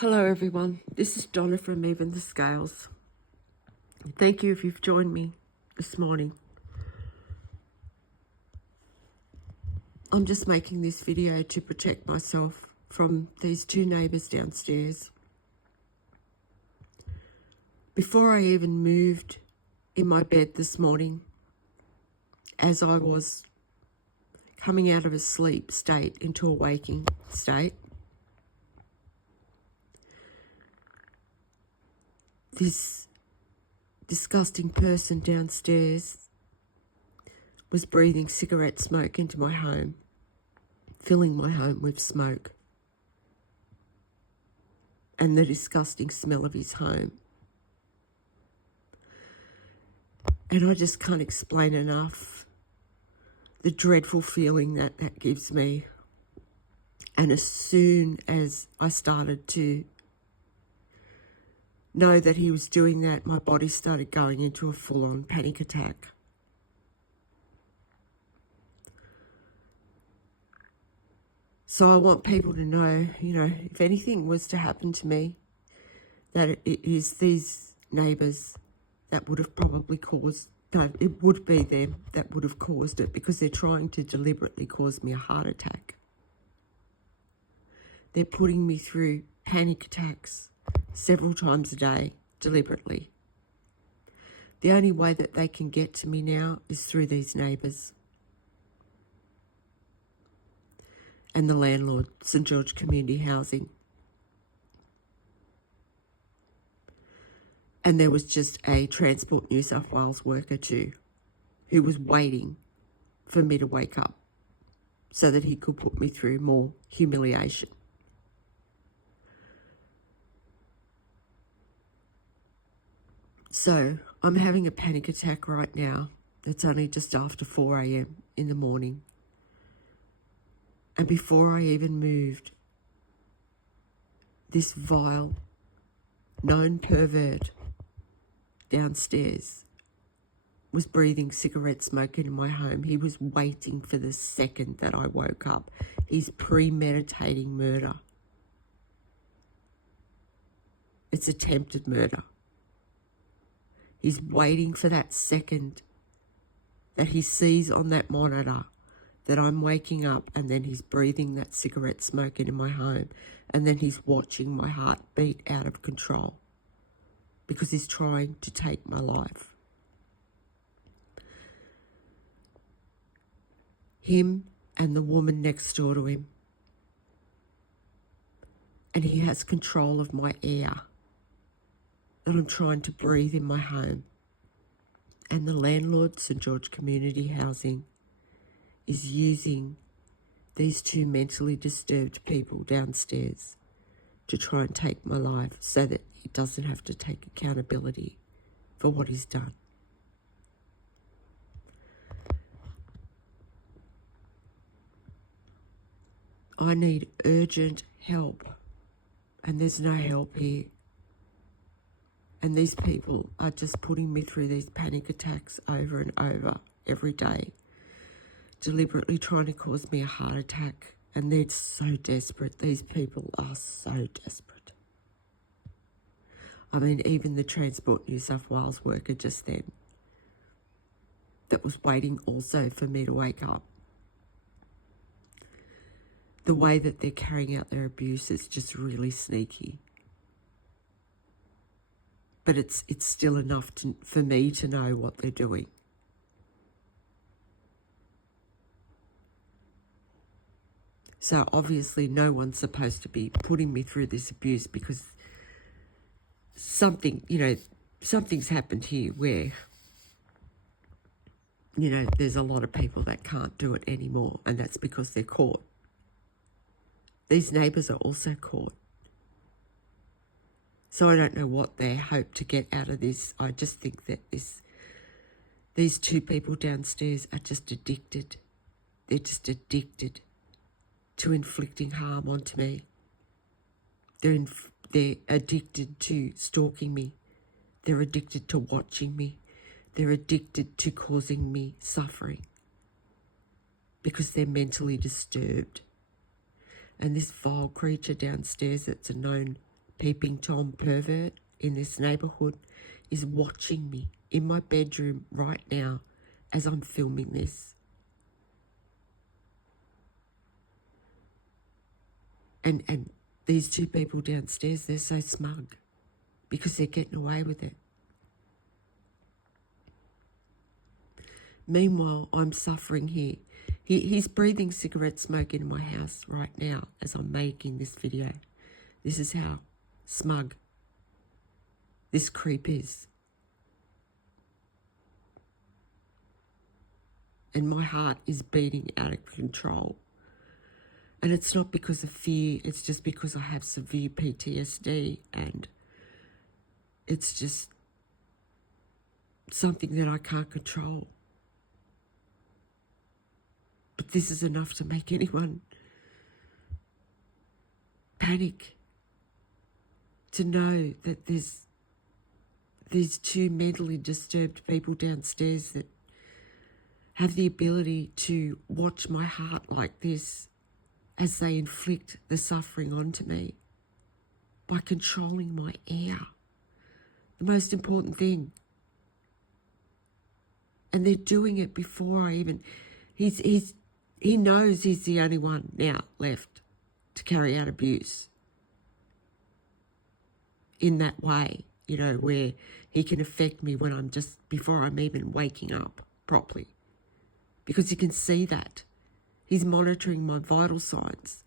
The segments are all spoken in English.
Hello everyone, this is Donna from Even the Scales. Thank you if you've joined me this morning. I'm just making this video to protect myself from these two neighbours downstairs. Before I even moved in my bed this morning, as I was coming out of a sleep state into a waking state, this disgusting person downstairs was breathing cigarette smoke into my home, filling my home with smoke and the disgusting smell of his home. And I just can't explain enough the dreadful feeling that gives me. And as soon as I started to know that he was doing that, my body started going into a full-on panic attack. So I want people to know, if anything was to happen to me, that it is these neighbours that would have probably caused, no, it would be them that would have caused it, because they're trying to deliberately cause me a heart attack. They're putting me through panic attacks several times a day, deliberately. The only way that they can get to me now is through these neighbours and the landlord, St George Community Housing. And there was just a Transport New South Wales worker too, who was waiting for me to wake up so that he could put me through more humiliation. So I'm having a panic attack right now. It's only just after 4 a.m. in the morning. And before I even moved, this vile, known pervert downstairs was breathing cigarette smoke into my home. He was waiting for the second that I woke up. He's premeditating murder. It's attempted murder. He's waiting for that second that he sees on that monitor that I'm waking up, and then he's breathing that cigarette smoke into my home, and then he's watching my heart beat out of control because he's trying to take my life. Him and the woman next door to him. And he has control of my air that I'm trying to breathe in my home. And the landlord, St George Community Housing, is using these two mentally disturbed people downstairs to try and take my life so that he doesn't have to take accountability for what he's done. I need urgent help, and there's no help here. And these people are just putting me through these panic attacks over and over every day, deliberately trying to cause me a heart attack. And they're so desperate. These people are so desperate. I mean, even the Transport New South Wales worker just then that was waiting also for me to wake up. The way that they're carrying out their abuse is just really sneaky. But it's still enough for me to know what they're doing. So obviously no one's supposed to be putting me through this abuse, because something's happened here where, there's a lot of people that can't do it anymore, and that's because they're caught. These neighbours are also caught. So I don't know what they hope to get out of this. I just think that these two people downstairs are just addicted. They're just addicted to inflicting harm onto me. They're addicted to stalking me. They're addicted to watching me. They're addicted to causing me suffering because they're mentally disturbed. And this vile creature downstairs that's a known peeping Tom pervert in this neighbourhood is watching me in my bedroom right now as I'm filming this. And these two people downstairs, they're so smug because they're getting away with it. Meanwhile, I'm suffering here. He's breathing cigarette smoke into my house right now as I'm making this video. This is how smug this creep is. And my heart is beating out of control. And it's not because of fear, it's just because I have severe PTSD, and it's just something that I can't control. But this is enough to make anyone panic. To know that there's these two mentally disturbed people downstairs that have the ability to watch my heart like this as they inflict the suffering onto me by controlling my air. The most important thing. And they're doing it before I even... He knows he's the only one now left to carry out abuse in that way, you know, where he can affect me when I'm just, before I'm even waking up properly. Because he can see that. He's monitoring my vital signs.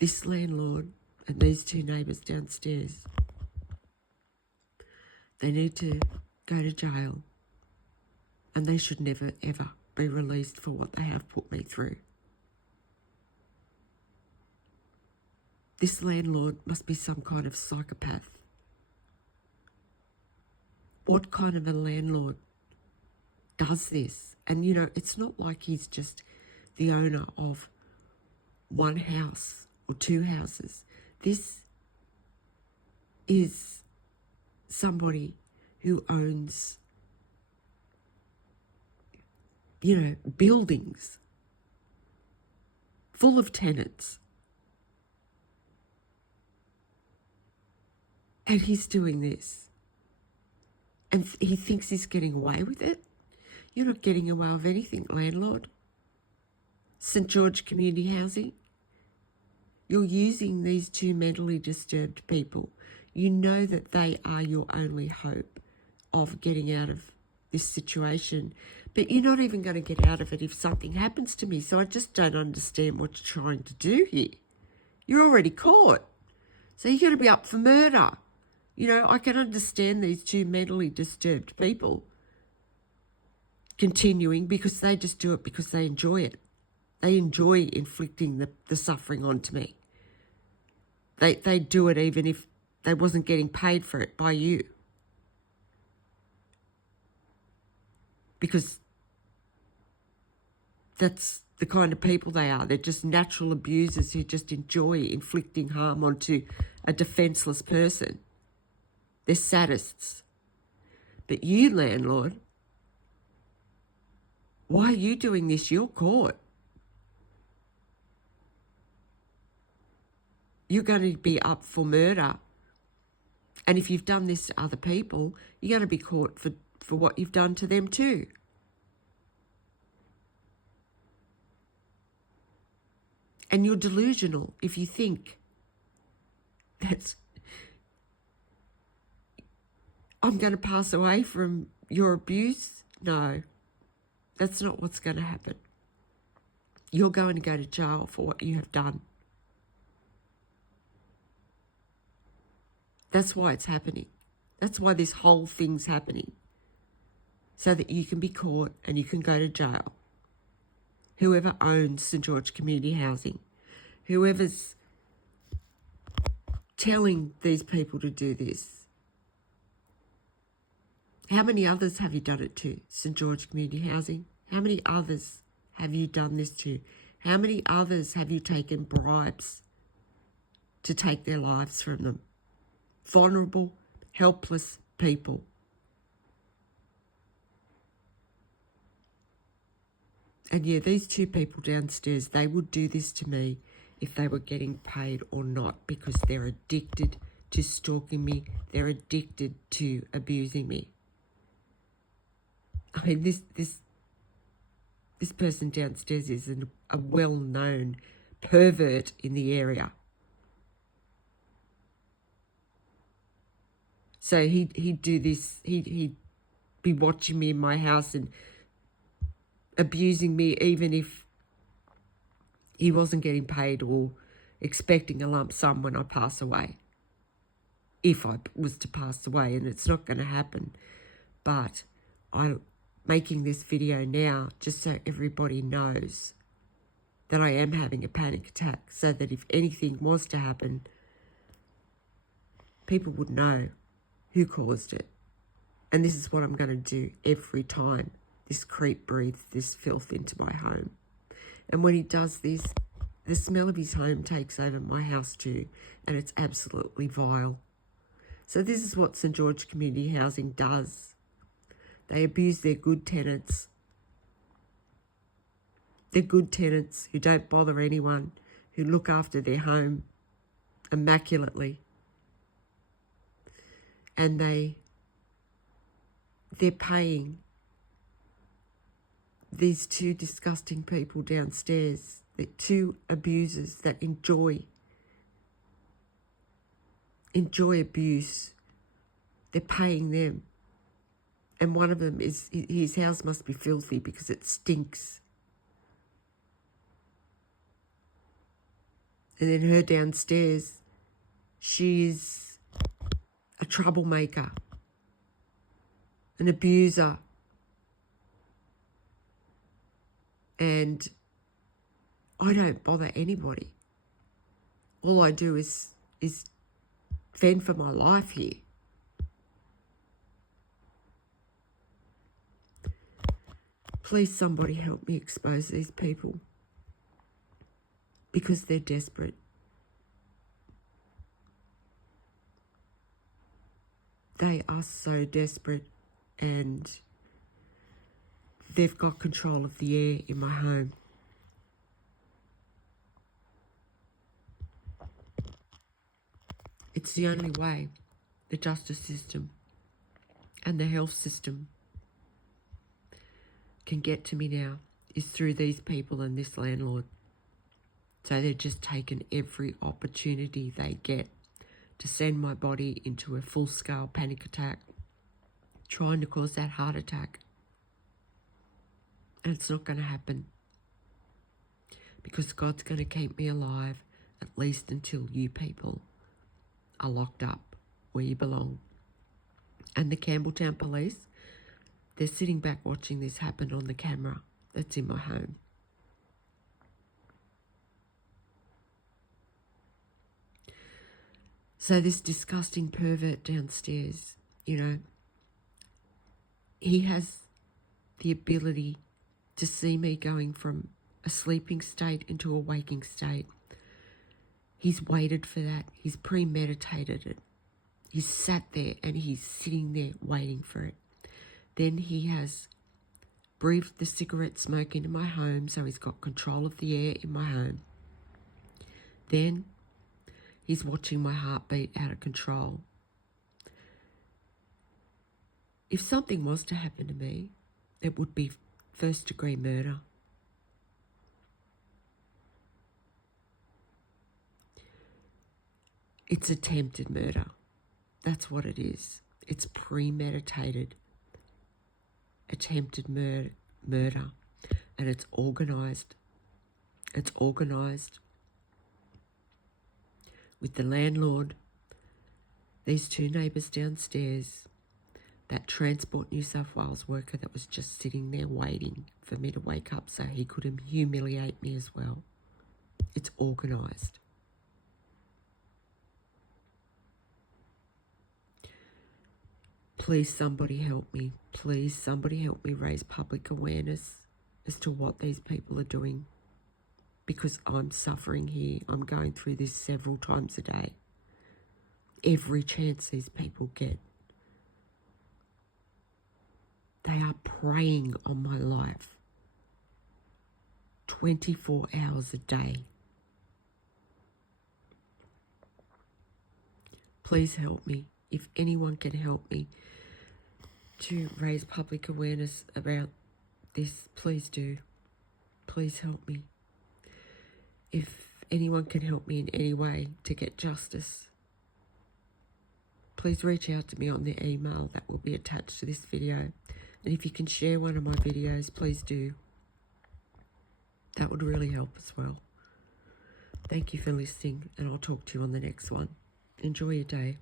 This landlord and these two neighbours downstairs, they need to go to jail, and they should never ever be released for what they have put me through. This landlord must be some kind of psychopath. What kind of a landlord does this? And you know, it's not like he's just the owner of one house or two houses. This is somebody who owns, you know, buildings full of tenants. And he's doing this. And he thinks he's getting away with it. You're not getting away with anything, landlord. St. George Community Housing. You're using these two mentally disturbed people. You know that they are your only hope of getting out of this situation. But you're not even going to get out of it if something happens to me. So I just don't understand what you're trying to do here. You're already caught. So you're going to be up for murder. You know, I can understand these two mentally disturbed people continuing because they just do it because they enjoy it. They enjoy inflicting the suffering onto me. They do it even if they wasn't getting paid for it by you. Because that's the kind of people they are. They're just natural abusers who just enjoy inflicting harm onto a defenceless person. They're sadists. But you, landlord, why are you doing this? You're caught. You're going to be up for murder. And if you've done this to other people, you're going to be caught for what you've done to them too. And you're delusional if you think that I'm going to pass away from your abuse. No, that's not what's going to happen. You're going to go to jail for what you have done. That's why it's happening. That's why this whole thing's happening. So that you can be caught and you can go to jail. Whoever owns St. George Community Housing, whoever's telling these people to do this. How many others have you done it to, St. George Community Housing? How many others have you done this to? How many others have you taken bribes to take their lives from them? Vulnerable, helpless people. And yeah, these two people downstairs, they would do this to me if they were getting paid or not, because they're addicted to stalking me. They're addicted to abusing me. I mean, this person downstairs is a well-known pervert in the area. So he'd do this. He'd be watching me in my house and abusing me, even if he wasn't getting paid or expecting a lump sum when I pass away. If I was to pass away, and it's not going to happen. But I'm making this video now just so everybody knows that I am having a panic attack, so that if anything was to happen, people would know who caused it. And this is what I'm going to do every time this creep breathes this filth into my home. And when he does this, the smell of his home takes over my house too, and it's absolutely vile. So this is what St. George Community Housing does. They abuse their good tenants. They're good tenants who don't bother anyone, who look after their home immaculately. And they're paying these two disgusting people downstairs, the two abusers that enjoy abuse. They're paying them. And one of them is, his house must be filthy because it stinks. And then her downstairs, she is a troublemaker, an abuser. And I don't bother anybody. All I do is fend for my life here. Please, somebody help me expose these people, because they're desperate. They are so desperate, and they've got control of the air in my home. It's the only way the justice system and the health system can get to me now, is through these people and this landlord. So they're just taking every opportunity they get to send my body into a full-scale panic attack, trying to cause that heart attack. And it's not going to happen, because God's going to keep me alive at least until you people are locked up where you belong. And the Campbelltown police, they're sitting back watching this happen on the camera that's in my home. So this disgusting pervert downstairs, you know, he has the ability to see me going from a sleeping state into a waking state. He's waited for that. He's premeditated it. He's sat there and he's sitting there waiting for it. Then he has breathed the cigarette smoke into my home, so he's got control of the air in my home. Then he's watching my heartbeat out of control. If something was to happen to me, it would be first-degree murder. It's attempted murder. That's what it is. It's premeditated, attempted murder, and it's organised. It's organised with the landlord, these two neighbours downstairs, that Transport New South Wales worker that was just sitting there waiting for me to wake up so he could humiliate me as well. It's organised. Please, somebody help me. Please, somebody help me raise public awareness as to what these people are doing, because I'm suffering here. I'm going through this several times a day. Every chance these people get, they are preying on my life. 24 hours a day. Please help me. If anyone can help me to raise public awareness about this, please do. Please help me. If anyone can help me in any way to get justice, please reach out to me on the email that will be attached to this video. And if you can share one of my videos, please do. That would really help as well. Thank you for listening, and I'll talk to you on the next one. Enjoy your day.